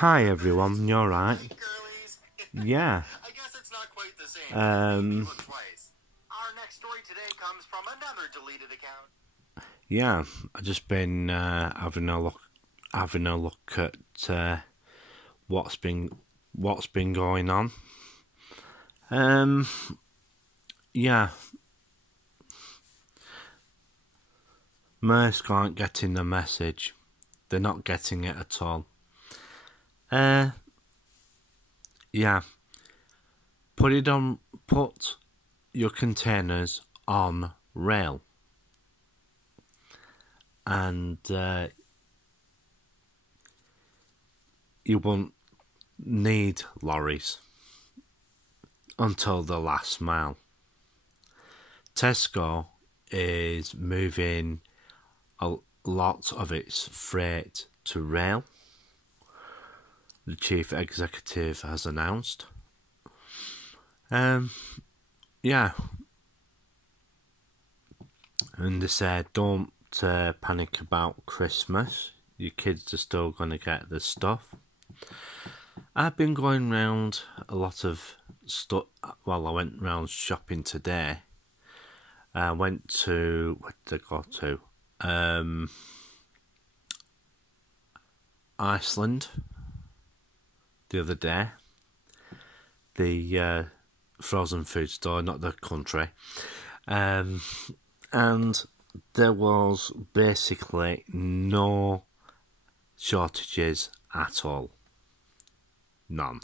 Hi everyone, you alright? Yeah. I guess it's not quite the same. Um, Twice. Our next story today comes from another deleted account. yeah, I've just been having a look at what's been going on. Yeah. Maersk aren't getting the message. They're not getting it at all. Yeah. Put your containers on rail. And you won't need lorries until the last mile. Tesco is moving a lot of its freight to rail. The chief executive has announced. Yeah. And they said, don't panic about Christmas. Your kids are still going to get the stuff. I've been going round a lot of stuff. Well, I went round shopping today. I went to, where did I go to? Iceland the other day. The frozen food store, not the country. And there was basically no shortages at all. None.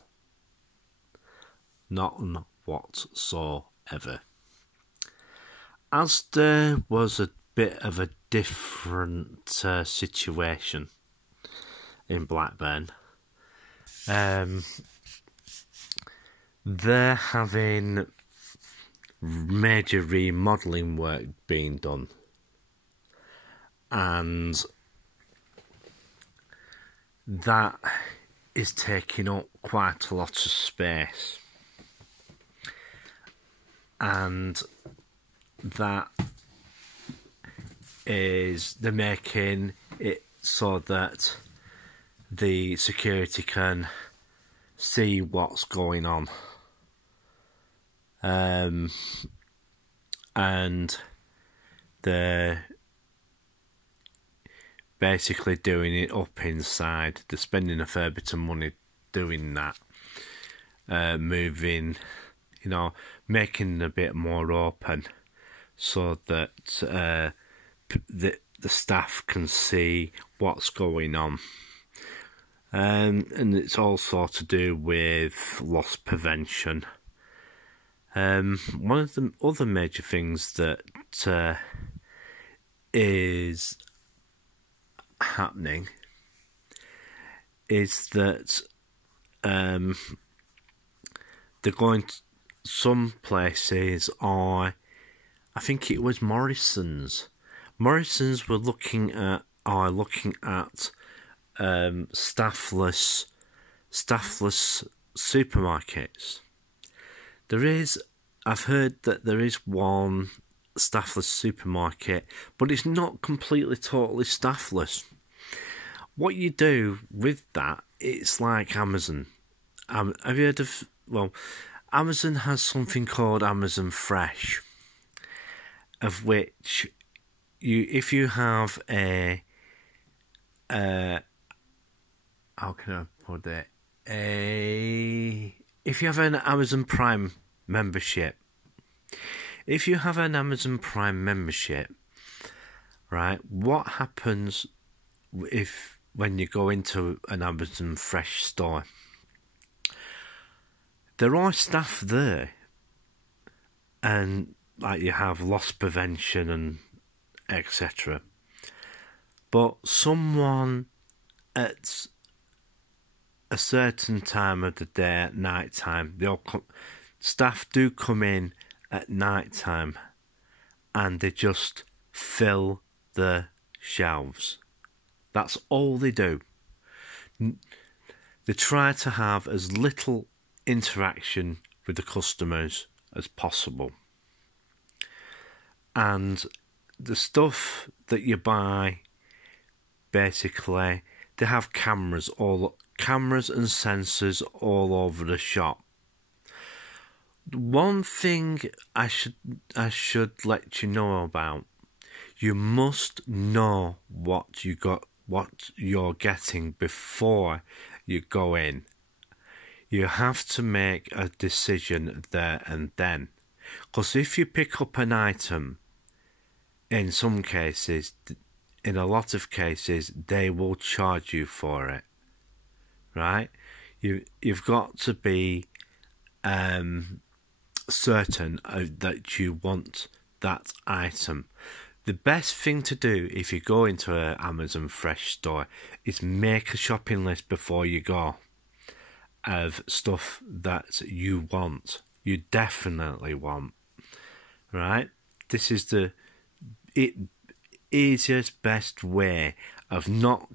None whatsoever. Asda was a bit of a different situation in Blackburn. They're having major remodelling work being done, and that is taking up quite a lot of space, and that is, they're making it so that the security can see what's going on. And they're basically doing it up inside. They're spending a fair bit of money doing that. Moving, making it a bit more open so that the staff can see what's going on. And it's also to do with loss prevention. One of the other major things that is happening is that they're going to some places, or I think it was Morrison's. Morrison's were looking at staffless supermarkets. I've heard that there is one staffless supermarket, but it's not totally staffless. What you do with that, it's like Amazon. Have you heard of, Amazon has something called Amazon Fresh, of which if you have how can I put it? If you have an Amazon Prime membership, right, what happens when you go into an Amazon Fresh store? There are staff there, and like you have loss prevention and etc. But someone at a certain time of the day, at night time, staff do come in at night time, and they just fill the shelves. That's all they do. They try to have as little interaction with the customers as possible. And the stuff that you buy, basically, they have cameras and sensors all over the shop. One thing I should let you know about: you must know what you're getting before you go in. You have to make a decision there and then, because if you pick up an item, in some cases, in a lot of cases, they will charge you for it, right? You've got to be certain that you want that item. The best thing to do if you go into an Amazon Fresh store is make a shopping list before you go of stuff that you want. You definitely want, right? This is the easiest, best way of not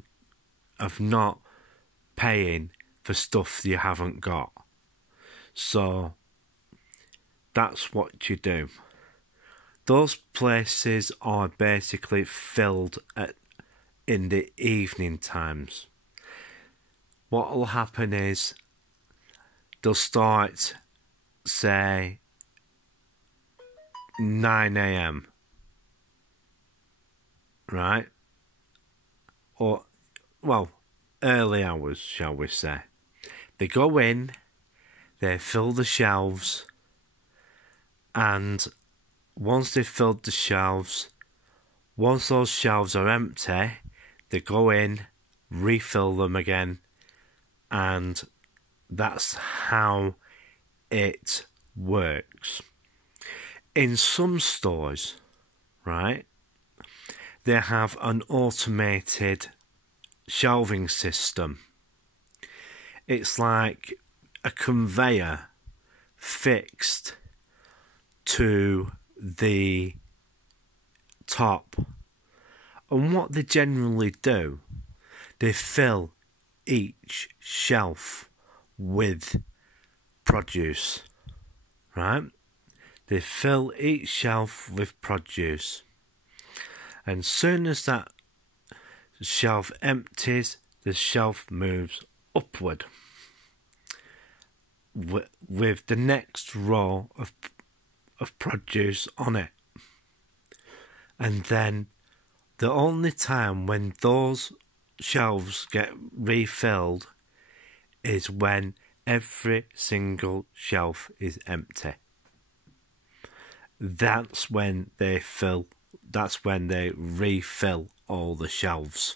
paying for stuff you haven't got. So that's what you do. Those places are basically filled in the evening times. What will happen is they'll start, say, 9 a.m, right? Or, well, early hours, shall we say. They go in, they fill the shelves, and once they've filled the shelves, once those shelves are empty, they go in, refill them again, and that's how it works. In some stores, right, they have an automated shelving system. It's like a conveyor fixed to the top. And what they generally do, they fill each shelf with produce, right? They fill each shelf with produce. And soon as that shelf empties, the shelf moves upward with the next row of produce on it. And then the only time when those shelves get refilled is when every single shelf is empty. That's when they refill all the shelves.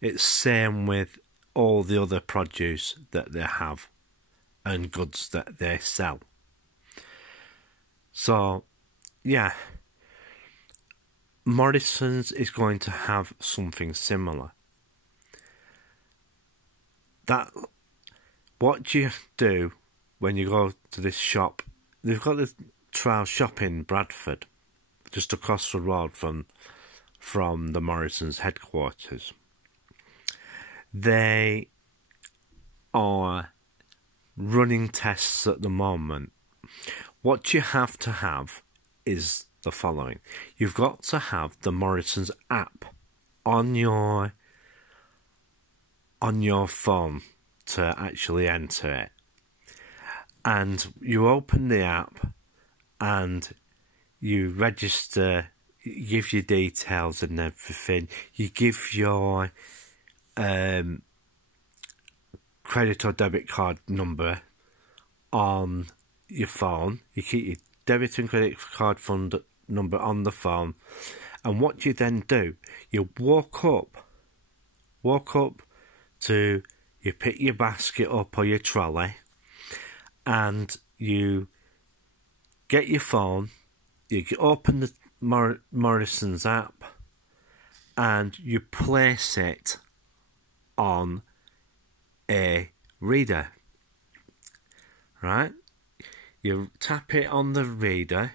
It's same with all the other produce that they have and goods that they sell. So, yeah, Morrison's is going to have something similar. What you do when you go to this shop, they've got this trial shop in Bradford, just across the road from the Morrison's headquarters. They are running tests at the moment. What you have to have is the following. You've got to have the Morrison's app on your phone to actually enter it. And you open the app and you register, you give your details and everything. You give your credit or debit card number on your phone. You keep your debit and credit card fund number on the phone. And what you then do, you walk up to, you pick your basket up or your trolley, and you get your phone, you open the Morrison's app, and you place it on a reader, right? You tap it on the reader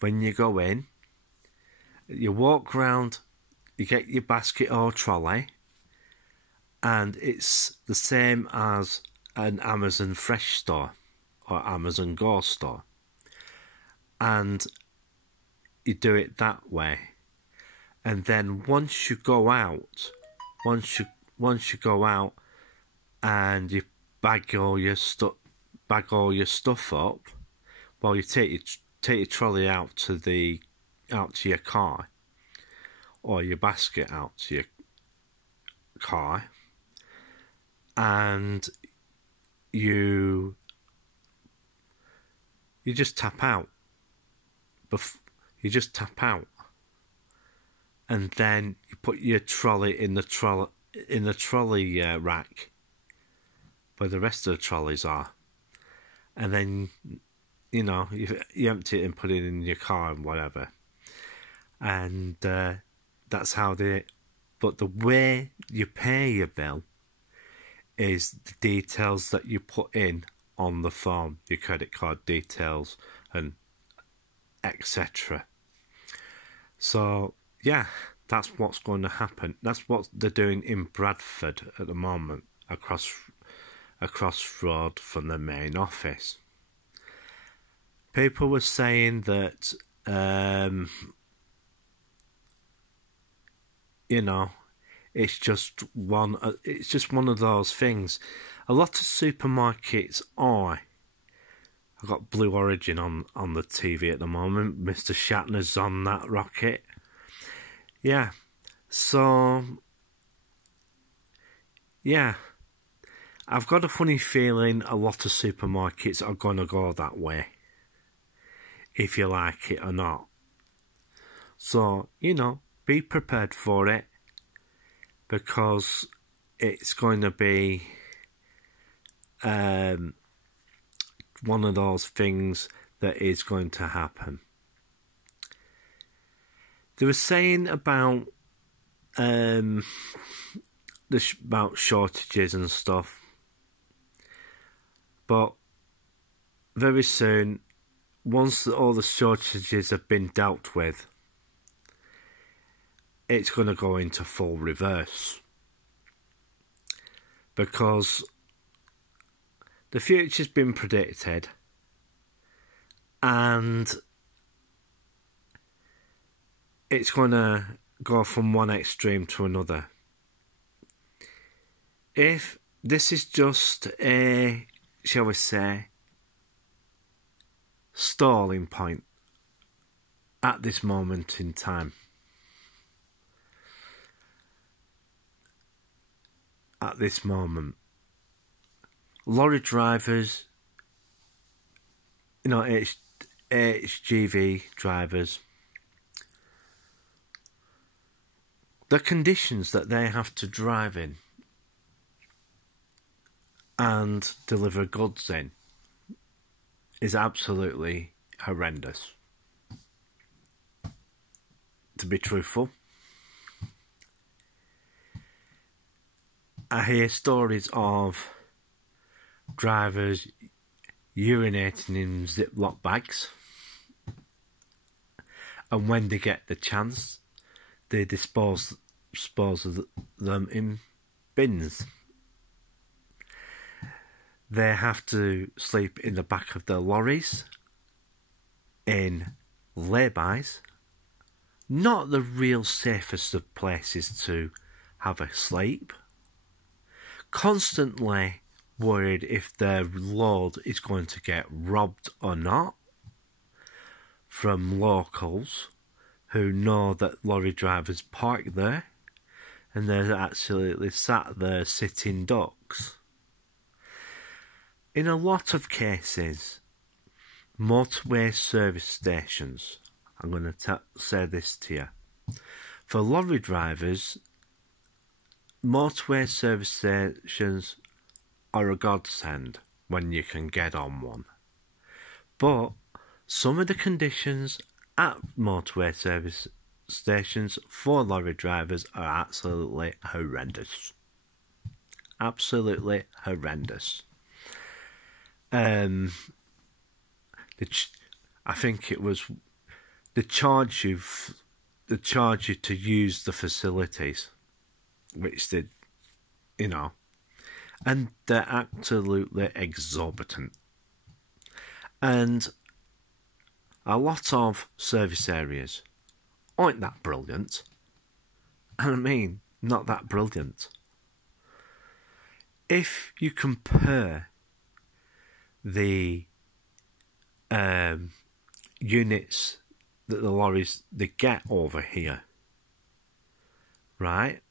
when you go in, you walk round, you get your basket or trolley, and it's the same as an Amazon Fresh store or Amazon Go store. And you do it that way. And then once you go out once you go out and you bag all your stuff up, well, you take your trolley out to your car, or your basket out to your car, and you just tap out. You just tap out, and then you put your trolley in the trolley rack where the rest of the trolleys are, and then you empty it and put it in your car and whatever, and that's how they. But the way you pay your bill is the details that you put in on the form, your credit card details and etc. So yeah, that's what's going to happen. That's what they're doing in Bradford at the moment, across road from the main office. People were saying that it's just one of those things. A lot of supermarkets are. I've got Blue Origin on the TV at the moment. Mr. Shatner's on that rocket. Yeah. So, yeah. I've got a funny feeling a lot of supermarkets are going to go that way, if you like it or not. So, be prepared for it, because it's going to be one of those things that is going to happen. They were saying about about shortages and stuff, but very soon, once all the shortages have been dealt with, it's going to go into full reverse, because the future's been predicted, and it's going to go from one extreme to another. If this is just a, shall we say, stalling point at this moment in time, lorry drivers, HGV drivers, the conditions that they have to drive in and deliver goods in is absolutely horrendous, to be truthful. I hear stories of drivers urinating in Ziploc bags, and when they get the chance, they dispose of them in bins. They have to sleep in the back of their lorries, in laybys, not the real safest of places to have a sleep, constantly worried if their load is going to get robbed or not from locals who know that lorry drivers park there and they're absolutely sat there sitting ducks. In a lot of cases, motorway service stations, I'm going to say this to you, for lorry drivers, motorway service stations are a godsend when you can get on one. But some of the conditions at motorway service stations for lorry drivers are absolutely horrendous. Absolutely horrendous. I think it was they charge you to use the facilities, which they, and they're absolutely exorbitant. And a lot of service areas aren't that brilliant. And I mean, not that brilliant. If you compare the units that the lorries they get over here, right?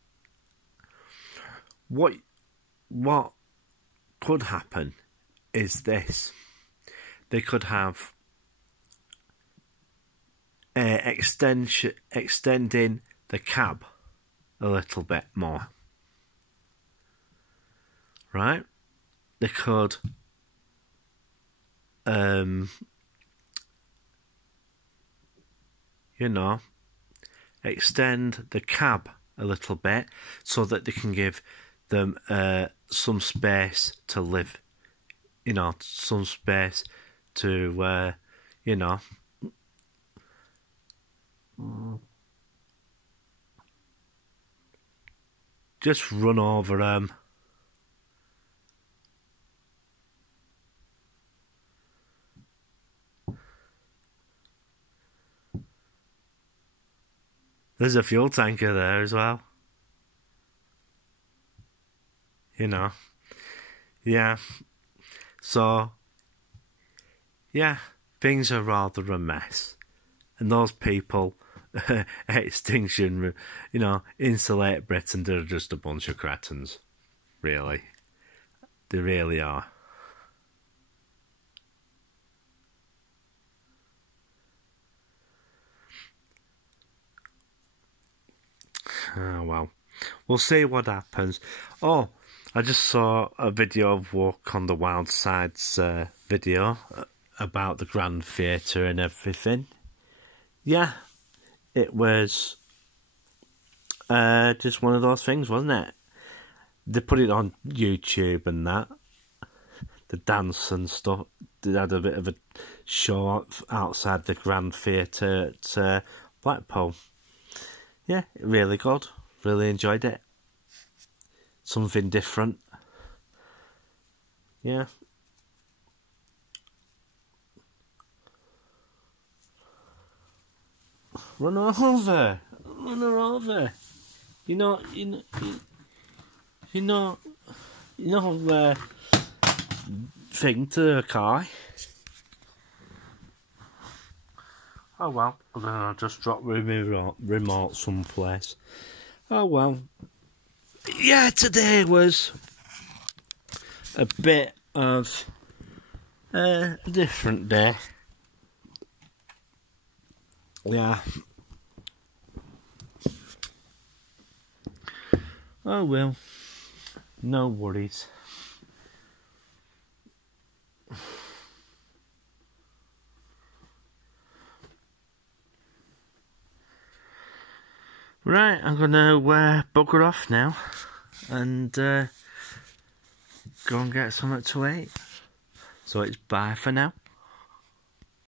What could happen is this: they could have extending the cab a little bit more, right? They could extend the cab a little bit so that they can give them some space to live, some space to, just run over them. There's a fuel tanker there as well. Yeah. So, yeah, things are rather a mess. And those people, Extinction, Insulate Britain, they're just a bunch of cretins. Really. They really are. Oh, well. We'll see what happens. Oh, I just saw a video of Walk on the Wild Side's video about the Grand Theatre and everything. Yeah, it was just one of those things, wasn't it? They put it on YouTube and that. The dance and stuff. They had a bit of a show outside the Grand Theatre at Blackpool. Yeah, really good. Really enjoyed it. Something different. Yeah. Run her over. Thing to a car. Oh well, then I'll just drop remote someplace. Oh well. Yeah, today was a bit of a different day. Yeah. Oh well. No worries. Right, I'm gonna bugger off now and go and get something to eat. So it's bye for now.